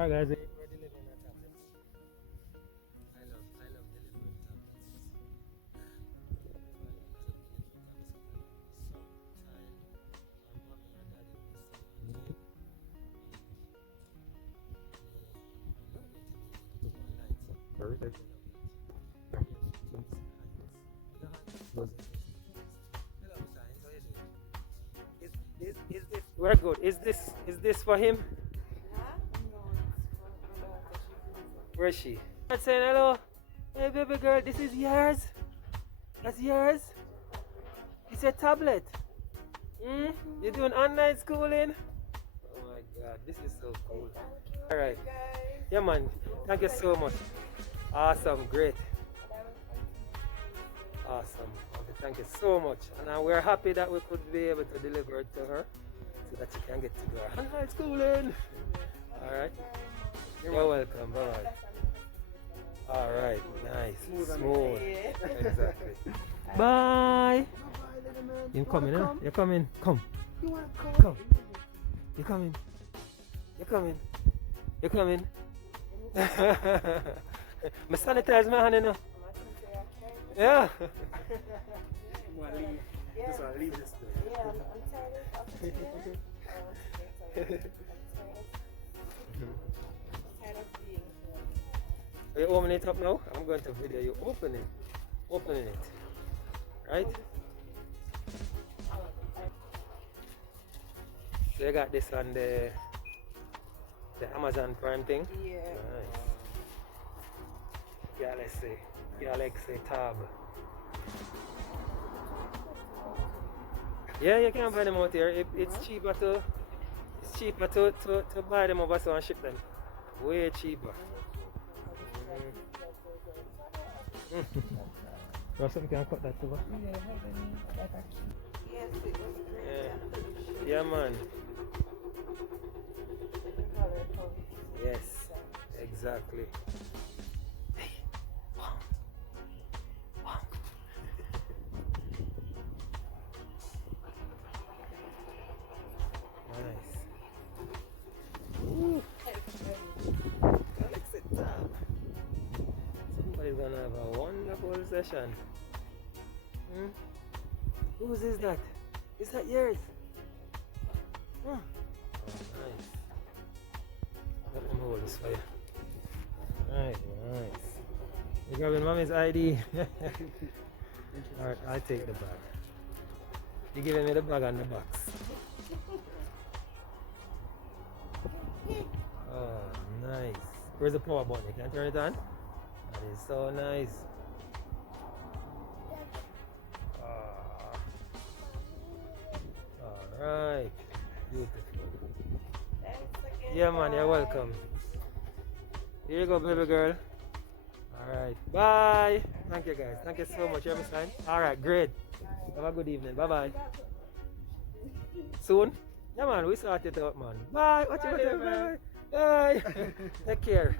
Alright guys, we're delivering our tablets. I love delivering tablets. Perfect. Is this we're good? Is this for him? Where is she? I'm saying hello. Hey baby girl, this is yours. That's yours. It's a tablet. You're doing online schooling? Oh my god, this is so cool. Alright. Yeah man, thank you so much. Awesome, great. Awesome. Okay, thank you so much. And we're happy that we could be able to deliver it to her so that she can get to do her online schooling. Alright. You're welcome. Bye bye. Alright, nice. Smooth. Exactly. Bye. You coming, huh? You're coming. Come. You want to come? Come. You're coming. You're coming. You're coming. I sanitize my hand, you know. Yeah. Just want to leave this thing. Yeah, I'm tired of Are you opening it up now? I'm going to video you opening it. Right? So you got this on the Amazon Prime thing? Yeah. Nice. Galaxy Tab. Yeah, you can buy them out here. It's cheaper to buy them over so and ship them. Way cheaper. Something can cut that over. Yes, it was great. Yeah, man. Yes, exactly. Nice. Ooh. Galaxy Tab. Somebody's gonna have a wonderful session. Whose is that? Is that yours? Oh, nice. Let me hold this for you. Right, nice. You grabbing mommy's ID? Alright, I'll take the bag. You giving me the bag and the box. Oh, nice. Where's the power button? You can turn it on? That is so nice. Alright. Beautiful. Yeah man, you're welcome. Here you go, baby girl. Alright. Bye. Thank you guys. Thank you so much. You have a sign? Alright, great. Have a good evening. Bye bye. Soon? Yeah man, we start it out man. Bye. Watch you. Bye. Bye. Take care.